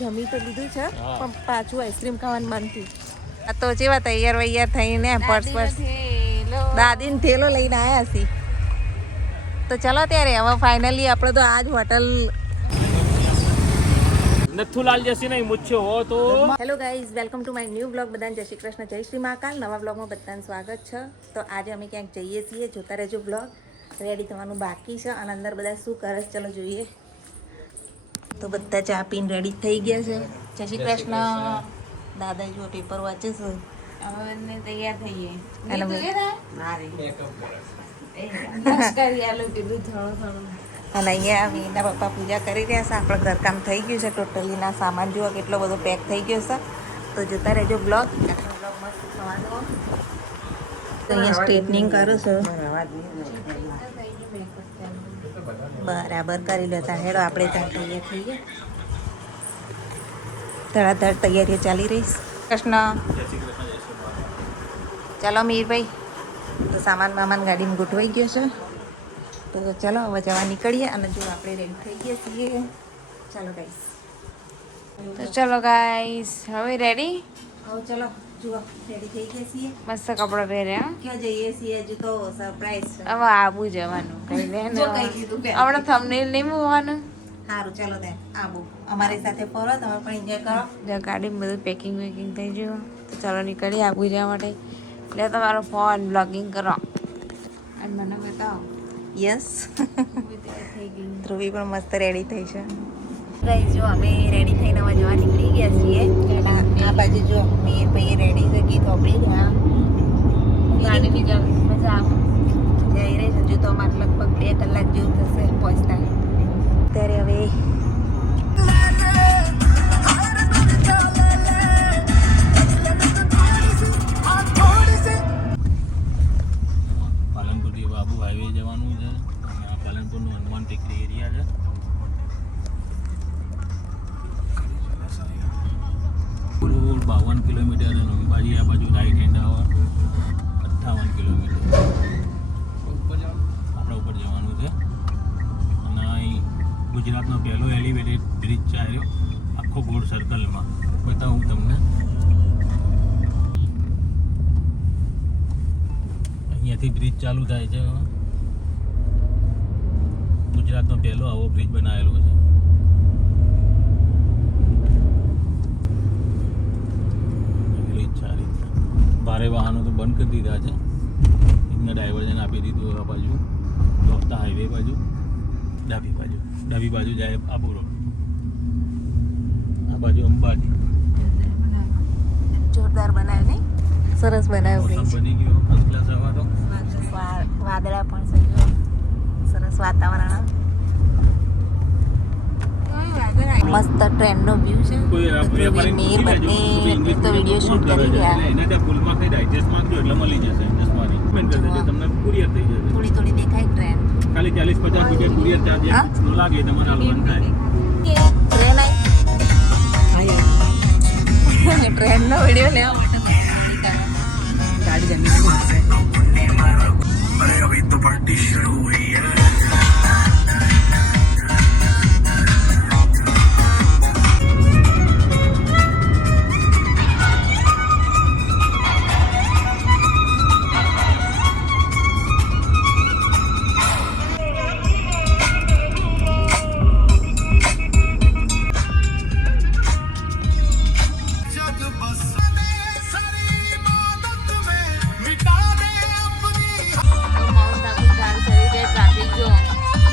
જમી તો લીધું છે પણ પાછું આઈસ્ક્રીમ ખાવાનું મન થયું. આ તો જેવા તૈયાર થઈને પર્સ દાદીને થેલો લઈને આવ્યા છીએ. તો ચલો ત્યારે હવે ફાઇનલી આપણે તો આજ હોટલ નથુલાલ જશે નહીં મુચ્છો હો તો. Hello guys, welcome to my new blog. બધાને જય શ્રી કૃષ્ણ, જય શ્રી મહાકાલ. નવા બ્લોગમાં બધાનું સ્વાગત છે. તો આજે અમે ક્યાંક જઈએ છીએ, જોતા રહેજો બ્લોગ. રેડી થવાનું બાકી છે અને અંદર બધા શું કરે છે ચલો જોઈએ. તો બધા ચા પીને રેડી થઈ ગયા છે. જય શ્રી કૃષ્ણ. દાદા જો પેપર વાંચે છે. હવે તૈયાર થઈએ અને અહીંયા મીના પપ્પા પૂજા કરી રહ્યા છે. આપણે ઘરકામ થઈ ગયું છે. ટોટલી ના સામાન જુઓ કેટલો બધો પેક થઈ ગયો છે. તો જોતા રહેજો બ્લોગ. બ્લોગ મસ્ત થવાનો. અહીંયા સ્ટ્રેટનિંગ કરો છો. બરાબર કરી લો. ત્યાં હેડો આપણે ત્યાં તૈયાર થઈએ. ધડાધડ તૈયારીઓ ચાલી રહી. કૃષ્ણ ચાલો મીરભાઈ. તો સામાન ગાડીમાં ગોઠવાઈ ગયો છે. તો ચાલો હવે જવા નીકળીએ. અને જો આપણે રેડી થઈ ગયા છીએ. ચાલો ગાઈસ. તો ચલો ગાઈસ, હવે રેડી? હવે ચલો જુઓ રેડી થઈ ગયા છીએ. મસ્ત કપડાં પહેર્યા. ક્યાં જઈએ છીએ હજુ તો સરપ્રાઈઝ છે. હવે આબુ જવાનું કઈ લે ને. આપણે થંબનેલ નહીં મૂકવાનું. સારું ચાલો ત્યાં આબુ અમારી સાથે ફરો, તમે પણ એન્જોય કરો. જો ગાડીમાં બધું પેકિંગ થઈ ગયું. તો ચાલો નીકળીએ આબુ જવા માટે. એટલે તમારો ફોન બ્લોગિંગ કરો અને મને બતાવો. યસ. થઈ ગઈ. ધ્રુવી પણ મસ્ત રેડી થઈ છે. ગાઈસ જો અમે રેડી થઈને હવે જવા નીકળી ગયા છીએ. આ બાજુ જો મીરભાઈ રેડી છે, ગીત સાંભળી રહ્યા. ગાડીની મજા આવે. જઈ રહી છે. હજુ તો અમારે લગભગ 2 કલાક જેવું થશે પહોંચતા. ત્યારે હવે પાલનપુરથી બાબુ હાઈવે જવાનું છે. અને આ પાલનપુરનું હનુમાન ટેકરી એરિયા છે. રોડ 52 કિલોમીટર અને અંબાજી આ બાજુ રાઈટ હેન્ડ આવે 58 કિલોમીટર. આપણે ઉપર જવાનું છે. અને અહીં ગુજરાતનો પહેલો એલિવેટેડ બ્રિજ છે. આવ્યો આખો ગોળ સર્કલમાં બતાવું તમને. અહીંયાથી બ્રિજ ચાલુ થાય છે. ગુજરાતનો પહેલો આવો બ્રિજ બનાવેલો છે. બ્રિજ છે આ રીતના. ભારે વાહનો તો બંધ કરી દીધા છે. એમને ડાયવર્ઝન આપી દીધું આ બાજુ દોસ્તા હાઈવે બાજુ. ડાબી બાજુ જાય આબુ રોડ, આ બાજુ અંબાજી. જોરદાર બનાવ્યું નહીં? સરસ બનાવ્યું. મોસમ બની ગયો ફર્સ્ટ ક્લાસ. આવા તો વાદળા પણ થઈ ગયો. સરસ વાતાવરણ. મસ્ત ટ્રેનનો વ્યૂ છે. કોઈ વેપારી મીર બંને તો વિડીયો શૂટ કરી રહ્યા. એને ત્યાં પુલમાં કઈ ડાયજેસ્ટ માંગજો એટલે મળી જશે. દસમાની પેમેન્ટ કરી દેજો, તમને કુરિયર થઈ જશે. થોડી દેખાય ટ્રેન. ખાલી 40-50 રૂપિયા કુરિયર ચાર્જ એક્સ્ટ્રા લાગે તમારે હાલવાનું થાય. ટ્રેન આવી ટ્રેનનો વિડીયો લેવા ગાડી જમી अरे अभी तो पार्टी शुरू हुई है.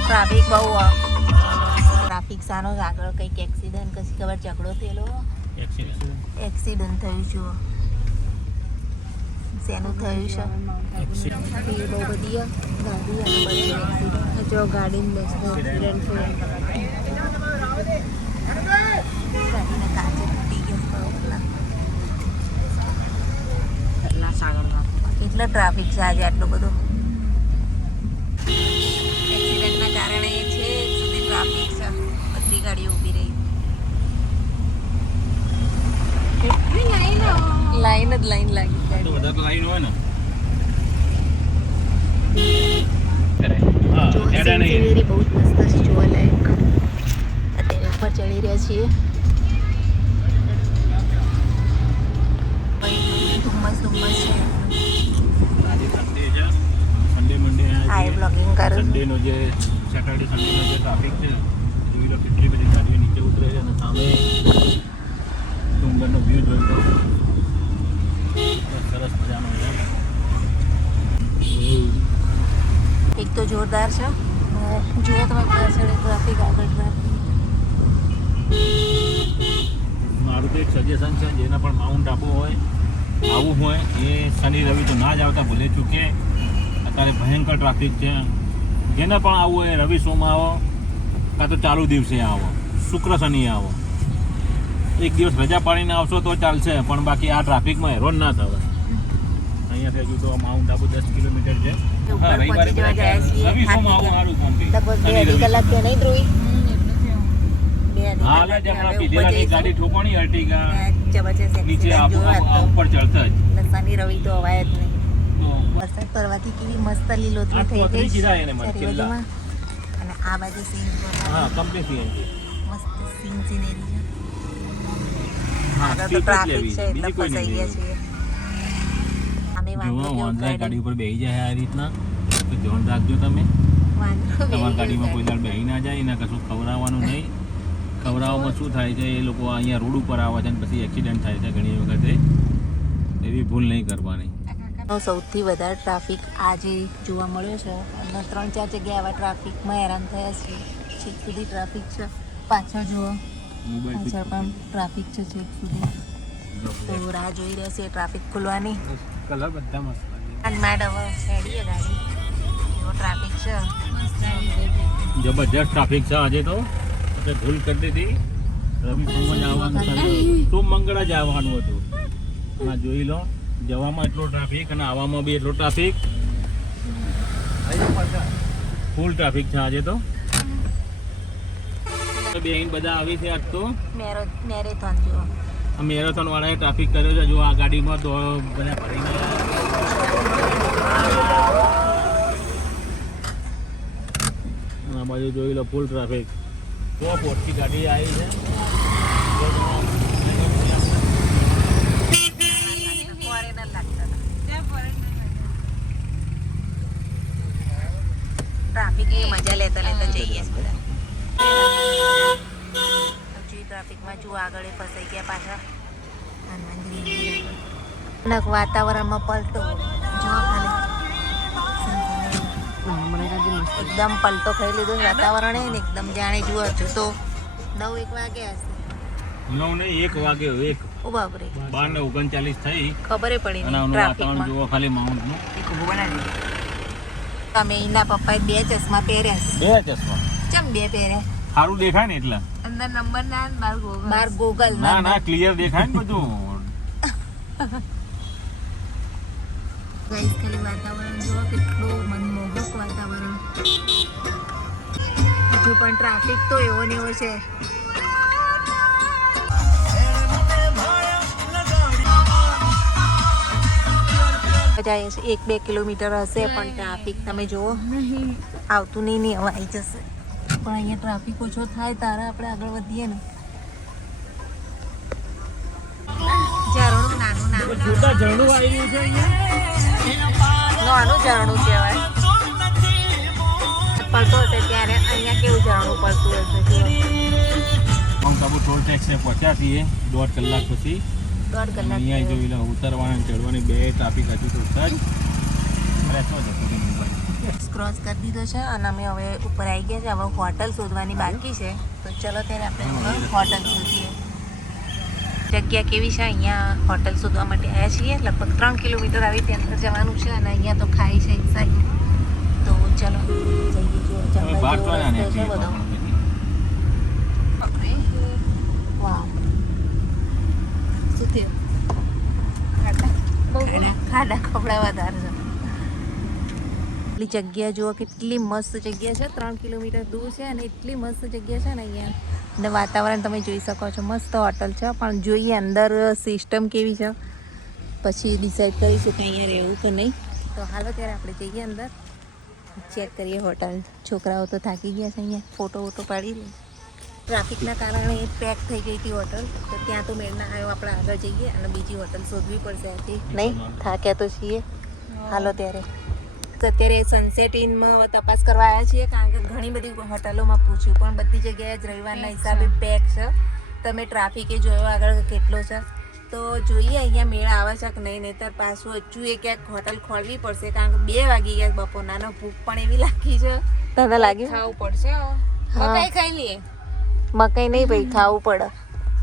ટ્રાફિક બહુ. ટ્રાફિક સાનો આગળ કંઈક એક્સિડન્ટ કશી ખબર ઝઘડો થયેલો. એક્સિડન્ટ થયું છે. શેનું થયું છે? ભીડ બહુ બધી ગાડી અને બધી એક્સિડન્ટ. જો ગાડીને બસનો એક્સિડન્ટ થયો. ગાડીના કાચે તૂટી ગયો. કેટલો ટ્રાફિક છે આજે આટલો બધો. એક્સિડન્ટના કારણે છે સુધી ટ્રાફિક છે. બધી ગાડીઓ ઊભી રહી. લાઈન જ લાઈન લાગી. તો વધારે લાઈન હોય ને. સીનરી બહુ જ મસ્ત છે જોવાલાયક. અત્યારે ઉપર ચડી રહ્યા છીએ. સેટરડે સન્ડેનો જે ટ્રાફિક છે જોઈ લો કેટલી બધી ગાડીઓ નીચે ઉતરે છે અને સામે ડુંગરનો વ્યૂ જોઈ લો સરસ મજાનો છે. એક તો જોરદાર છે જુઓ તમે પાછળ ટ્રાફિક આગળ ટ્રાફિક. મારું તો એક સજેશન છે જેને પણ માઉન્ટ આબુ હોય આવું હોય એ શનિ રવિ તો ના જ આવતા ભૂલે ચૂકે. અત્યારે ભયંકર ટ્રાફિક છે. જેને પણ આવવું હોય રવિ સોમાં આવો કાં તો ચાલુ દિવસે આવો, શુક્ર શનિ આવો. એક દિવસ રજા પાડીને આવશો તો ચાલશે પણ બાકી આ ટ્રાફિકમાં હેરાન ના થવાય. અહીંયાથી હજુ તો માઉન્ટ આબુ 10 કિલોમીટર છે. ઉપર હા, રવિવારે પહોંચી જવા જાય છીએ. રવિ સોમાં આવું સારું શાંતિ. લગભગ શનિ 2 રવિ કલાક સોમાં. થયા નહીં ધ્રુવી? 2 હાલ જ હમણાં પીધેલાની ગાડી ઠોકવાની અર્ટિગા જબરજસ્ત નીચે એક્સિડન્ટ જોયો હતો. ઉપર ચડતા જ એટલે શનિ રવિ તો અવાય જ નહીં. તો વરસાદ પડવાથી કેવી મસ્ત લીલોતરી આ થઈ ચોતરી ગઈ કીધા એને મને ચારે છેલ્લા. બાજુમાં. અને આ બાજુ સીન હા કંપની સીએનજી. મસ્ત સીન સિનેરી છે. હા આગળ તો સ્પીડ જ ટ્રાફિક લેવી છે એટલે બીજી કોઈ ફસાઈ નહીં ગયા છીએ. અમે વાંદરો જો કેવું વાંદરા ગાડી ગાડી- ઉપર બેસી જાય આ રીતના તો ધ્યાન રાખજો તમે. વાંદરો બેહી તમારી ગયું ગાડીમાં કોઈ ગાડી. દાડ બેસી ના જાય એના કશું ખવડાવવાનું નહીં. ખવડાવવામાં શું થાય છે એ લોકો અહીંયા રોડ ઉપર આવે છે અને પછી એક્સિડન્ટ થાય છે ઘણી વખતે. એવી ભૂલ નહીં કરવાની. સૌથી વધારે ટ્રાફિક આજે જોવા મળ્યો છે અને 3-4 જગ્યાએ આવા ટ્રાફિકમાં હેરાન થયા છીએ. છેક સુધી ટ્રાફિક છે. પાછળ જુઓ, પાછળ પણ ટ્રાફિક છે છેક સુધી. તો રાહ જોઈ રહેશે ટ્રાફિક ખુલવાની. કલર બધા મસ્ત અને મેડમ હવે હેડીએ ગાડી. એવો ટ્રાફિક છે. જબરજસ્ત ટ્રાફિક છે આજે તો. એટલે ભૂલ કરી દીધી. રવિ સોમવાર જ આવવાનું છે. સોમ મંગળ જ આવવાનું હતું. આ જોઈ લો જવામાં એટલો ટ્રાફિક અને આવવામાં બી એટલો ટ્રાફિક. ફૂલ ટ્રાફિક છે આજે તો. બેન બધા આવી છે આજ તો. મેરેથોન જુઓ. આ મેરેથોન વાળાએ ટ્રાફિક કર્યો છે જો આ ગાડીમાં તો બધા ભરીને આ બાજુ જોઈ લો ફૂલ ટ્રાફિક. તો પોટકી ગાડી આવી છે. ટ્રાફિકની મજા લેતા લેતા જઈએ બધા. હજી ટ્રાફિકમાં જુઓ આગળ એ ફસાઈ ગયા પાછા. હનુમાનજી મંદિર આગળ. અને વાતાવરણમાં પલટો જો ખાલી એકદમ પલટો ખાઈ લીધો છે વાતાવરણ ને એકદમ જાણે જુઓ છો તો 9-1 વાગ્યા હશે. 9 ને 1 વાગ્યો 1 ઓ બાપરે 12:39 થઈ ખબરે પડી અને નહીં આનું વાતાવરણ ટ્રાફિકમાં. જુઓ ખાલી માઉન્ટનું. તમે એના પપ્પાએ 2 ચશ્મા પહેર્યા છે. બે ચશ્મા ચમ 2 પહેર્યા? સારું દેખાય ને એટલે. અંદર નંબર ના બાર ગોગલ બાર ગોગલ ના ના ક્લિયર દેખાય ને બધું. ગાઈસ ખાલી વાતાવરણ જુઓ કેટલું મનમોહક વાતાવરણ. હજુ પણ ટ્રાફિક તો એવો ને એવો છે. જાય છે 1-2 કિલોમીટર હશે પણ ટ્રાફિક તમે જુઓ આવતું નહીં હવે આવી જશે. પણ અહીંયા ટ્રાફિક ઓછો થાય તારા આપણે આગળ વધીએ ને. ઝરણું નાનું નાનું જોતા ઝરણું આવી રહ્યું છે અહીંયા. નાનું ઝરણું કહેવાય. પડતો હશે ત્યારે અહીંયા કેવું ઝરણું પડતું હશે જુઓ. માઉન્ટ આબુ ટોલ ટેક્સે પહોંચ્યા છીએ 1.5 કલાક પછી. 1.5 કલાક અહીંયા જોઈ લો ઉતરવાની અને ચડવાની બે ટ્રાફિક હજુ તો ઉતર ક્રોસ કરી દીધો છે અને અમે હવે ઉપર આવી ગયા છે. હવે હોટલ શોધવાની બાકી છે તો ચલો ત્યારે આપણે હોટલ શોધીએ. જગ્યા કેવી છે અહીંયા હોટલ શોધવા માટે આવ્યા છીએ. લગભગ 3 કિલોમીટર આવી ત્યાં અંદર જવાનું છે અને અહીંયા તો ખાઈ છે એક સાઈડ. તો ચલો જઈએ જો બહાર તો જમવા ના જેવો રસ્તો છે બધો. વાવ શું થયું? બહુ ખાડા ખપડા વધારે છે. એટલી જગ્યા જુઓ કેટલી મસ્ત જગ્યા છે. 3 કિલોમીટર દૂર છે અને એટલી મસ્ત જગ્યા છે ને અહીંયા. અને વાતાવરણ તમે જોઈ શકો છો. મસ્ત હોટલ છે પણ જોઈએ અંદર સિસ્ટમ કેવી છે પછી ડિસાઈડ કરીશું કે અહીંયા રહેવું કે નહીં. તો હાલો ત્યારે આપણે જઈએ અંદર ચેક કરીએ હોટલ. છોકરાઓ તો થાકી ગયા છે અહીંયા ફોટો વોટો પાડી લે. ટ્રાફિકના કારણે પેક થઈ ગઈ હતી હોટલ તો ત્યાં તો મેળ ના આવ્યો. આપણે આગળ જઈએ અને બીજી હોટલ શોધવી પડશે આથી નહીં થાક્યા તો છીએ. હાલો ત્યારે અત્યારે સનસેટ ઇનમાં તપાસ કરવા આવ્યા છીએ, કારણ કે ઘણી બધી હોટલોમાં પૂછ્યું પણ બધી જગ્યાએ જ રવિવારના હિસાબે પેક છે. તમે ટ્રાફિકે જોયો આગળ કેટલો છે, તો જોઈએ અહીંયા મેળ આવે છે કે નહીં. નહીંતર પાછું હજુ એ ક્યાંક હોટલ ખોલવી પડશે, કારણ કે 2 વાગી ગયા બપોરના. ભૂખ પણ એવી લાગી છે. તને લાગી? ખાવું પડશે. મકાઈ ખાઈ લઈએ. મકાઈ નહીં ભાઈ, ખાવું પડે,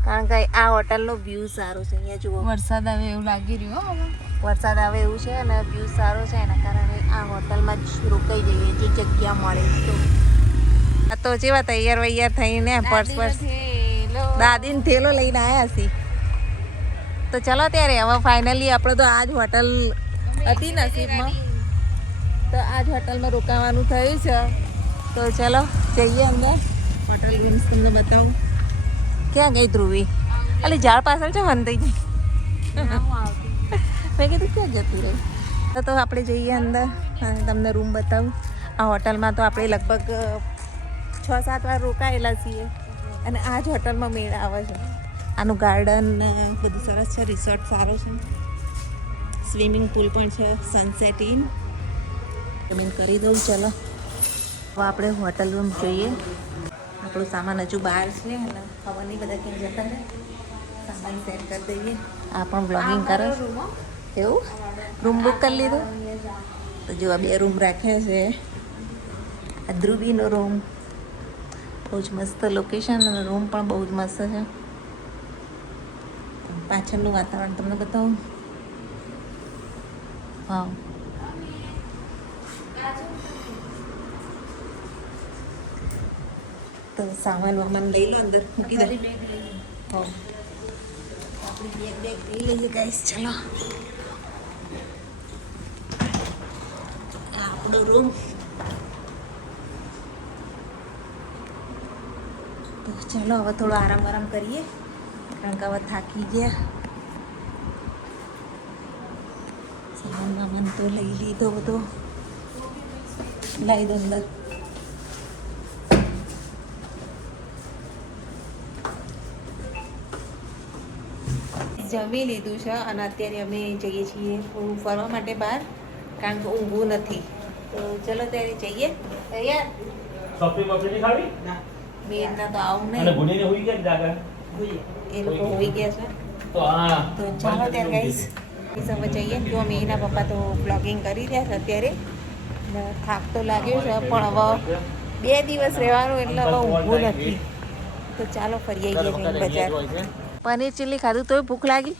કારણ કે આ હોટલનો વ્યૂ સારો છે. અહીંયા જુઓ, વરસાદ આવે એવું લાગી રહ્યું હો. વરસાદ આવે એવું છે અને વ્યૂ સારો છે, એના કારણે આ હોટલમાં જ રોકાઈ જઈએ જો જગ્યા મળે તો. આ તો જેવા તૈયાર વૈયાર થઈને પર્સ દાદીને થેલો લઈને આવ્યા છીએ. તો ચલો ત્યારે હવે ફાઇનલી આપણે તો આ જ હોટલ હતી નસીબમાં, તો આ જ હોટલમાં રોકાવાનું થયું છે. તો ચલો જઈએ અંદર. હોટલ રૂમ્સ તમને બતાવું. ક્યાં ગઈ ધ્રુવી? અલી ઝાડ પાછળ છે વંદાઈ ગઈ. મેં કીધું ક્યાં જતી રહી. તો આપણે જઈએ અંદર અને તમને રૂમ બતાવું. આ હોટલમાં તો આપણે લગભગ 6-7 વાર રોકાયેલા છીએ અને આ જ હોટલમાં મેળ આવે છે. આનું ગાર્ડન બધું સરસ છે, રિસોર્ટ સારો છે, સ્વિમિંગ પુલ પણ છે, સનસેટ ઇન. પેમેન્ટ કરી દઉં. ચલો હવે આપણે હોટલ રૂમ જોઈએ. આપણું સામાન હજુ બહાર છે અને ખબર નહીં બધા ક્યાં જતા રહે. સામાન સેટ કરી દઈએ. આ પણ બ્લોગિંગ કરે છે. એવું રૂમ બુક કરી લીધો? તો જો આ 2 રૂમ રાખ્યા છે. આ ધ્રુવીનો રૂમ બહુ જ મસ્ત લોકેશન અને રૂમ પણ બહુ જ મસ્ત છે. પાછળનું વાતાવરણ તમને બતાવું. હા, તો સામાન વામાન લઈ લો, અંદર મૂકી દો. હા, આપણી બેગ લઈ લઈએ ગાઈસ. ચલો આપણો રૂમ. તો ચાલો હવે થોડો આરામ કરીએ, કારણ કે હવે થાકી ગયા. સામાન વામાન તો લઈ લીધો બધો. લાવી દો અંદર. જમી લીધું છે અને અત્યારે અમે જઈએ છીએ થોડું ફરવા માટે બહાર, કારણ કે ઊંઘવું નથી. તો ચલો ત્યારે જઈએ. તૈયાર? સોફ્ટી કોફી નહીં ખાવી? બેનના તો આવું અને નહીં, ભૂલીને હોઈ ગયા જાગા. એ લોકો હોઈ ગયા છે. તો હા, તો ચાલો ત્યારે ગાઈસ હવે જઈએ. જો અમે એના પપ્પા તો બ્લોગિંગ કરી રહ્યા છે અત્યારે. ને થાક તો લાગ્યો છે પણ હવે 2 દિવસ રહેવાનું એટલે હવે ઊંઘવું નથી. તો ચાલો ફરી આવીએ કંઈક બજાર. પનીર ચીલી ખાધું તોય ભૂખ લાગી?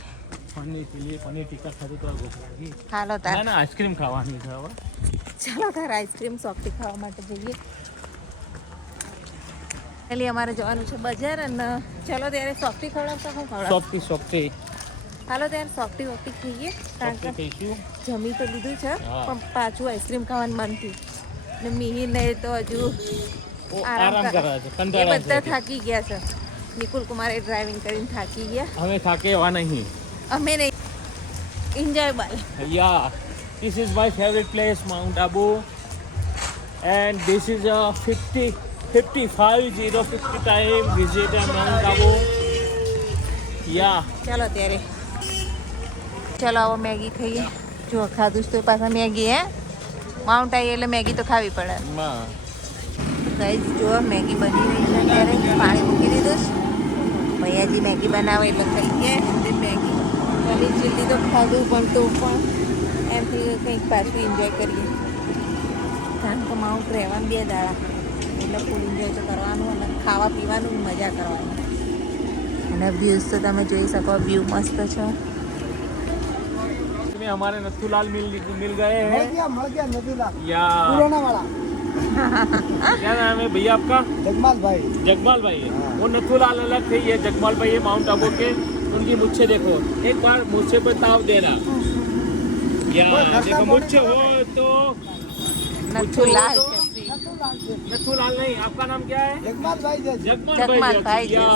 પનીર ચીલી, પનીર ટીકા ખાધું તો ભૂખ લાગી. હાલો તાર. ના આઈસ્ક્રીમ ખાવાની છે હવે. ચાલો તાર આઈસ્ક્રીમ સોફ્ટી ખાવા માટે જઈએ. એટલે અમારે જવાનું છે બજાર અને ચલો ત્યારે સોફ્ટી ખવડાવતા હું ખવડાવ. સોફ્ટી હાલો ત્યારે સોફ્ટી વોફ્ટી ખાઈએ, કારણ કે ખાઈશું. જમી તો લીધું છે હા. પણ પાછું આઈસ્ક્રીમ ખાવાનું મન થયું. ને મિહિરને તો હજુ આરામ કરે છે, એ કંટાળા બધા છે. થાકી ગયા છે. નિકુલ કુમારે ડ્રાઇવિંગ કરીને થાકી ગયા. અમે થાકેવા નહીં. અમે નહીં, enjoyable. Yeah, this is my favorite place, Mount Abu, and this is a 50 time visit Mount Abu. Yeah. ચાલો ત્યારે ચલો હવે મેગી ખાઈએ. જો ખાધું જ તો પાછા મેગી. માઉન્ટ આવીએ એટલે મેગી તો ખાવી પડે. ગાઈસ જો મેગી બની રહી છે અત્યારે. પાણી મૂકી દીધું છે. ભૈયાજી મેગી બનાવે એટલે ખાઈ ગયા. અને મેગી પનીર ચીલી તો ખાધું પણ તો પણ એમથી કંઈક પાછું એન્જોય કરીએ, કારણ કે માઉન્ટ રહેવાનું 2 દાડા એટલે ફૂલ એન્જોય તો કરવાનું અને ખાવા પીવાનું મજા કરવાની. અને વ્યૂઝ તો તમે જોઈ શકો, વ્યૂ મસ્ત છે. में हमारे नथुलाल मिल गए हैं. मर गया नथुलाल या पुराना वाला क्या नाम है भैया आपका? जगमाल भाई जगमाल भाई है. वो नथुलाल अलग थे, ये जगमाल भाई है माउंट आबू के. उनकी मुझे देखो, एक बार मुझसे पर ताव देना. या देखो मुझे हो तो નથુલાલ છે. नथुलाल नहीं, आपका नाम क्या है? जगमाल भाई जैसे जगमाल भाई. जगमाल भाई या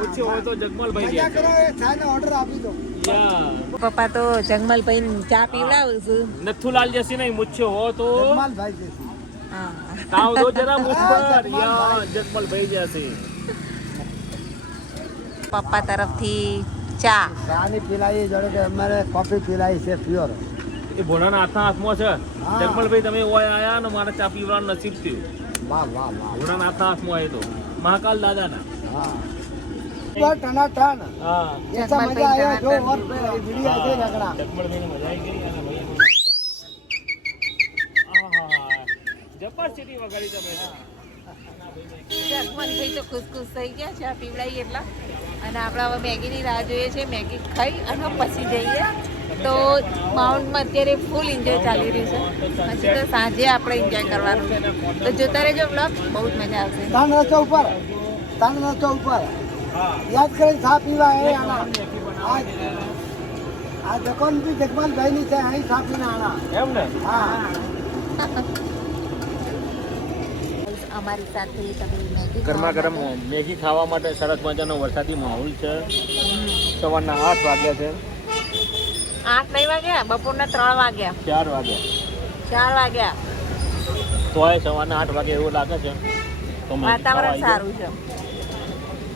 मुझे हो तो जगमाल भाई मजा जैसे. करो ये थाने ऑर्डर આપી દો या પપ્પા તો જંગમલભાઈ ચા પીવડાવું છું. नथुलाल जैसी नहीं, मुझे हो तो जगमाल भाई जैसे હા, ताव दो जरा मुझ पर. या जगमाल भाई जैसे. પપ્પા તરફથી ચા. પાણી પીલાઈ જોડે કે અમારે કોફી પીલાઈ છે પ્યોર એ ભોળાના હાથમાં છે જગમલભાઈ તમે ઓય આયા ને મારે ચા પીવાનું નસીબ થયું वाह वाह वाह ભોળાના હાથમાં આવ્યો તો મહાકાલ દાદાના हाँ वो टना टन હા ऐसा मजा आया जो और वीडियो ऐसे रगड़ा જગમલભાઈને મજા આવી ગઈ અને ભાઈ જબરજસ્તી વગાડી તમે જગમનભાઈ તો ખુશ થઈ ગયા ચા પીવડાવી એટલા અને આપણે હવે મેગીની રાહ જોઈએ છે મેગી ખાઈ અને પછી જઈએ તો માઉન્ટમાં અત્યારે ફૂલ એન્જોય ચાલી રહ્યું છે પછી તો સાંજે આપણે એન્જોય કરવાનું છે તો જોતા રહેજો બ્લોગ બહુ જ મજા આવશે तान रचो ऊपर याद करें था पीवा है आना आज आज दुकान भी जगमल भाई नहीं है અહીં था पीना आना એમ ને हाँ અમારી સાથે તમે મેગી ગરમા ગરમ મેગી ખાવા માટે સરસ મજાનો વરસાદી માહોલ છે સવારના 8 વાગ્યા છે 8 નહીં વાગ્યા બપોરના 3 વાગ્યા 4 વાગ્યા 4 વાગ્યા તોય સવારના 8 વાગે એવું લાગે છે તો મેગી વાતાવરણ ખાવા સારું છે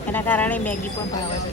એના કારણે મેગી પણ ભાવે છે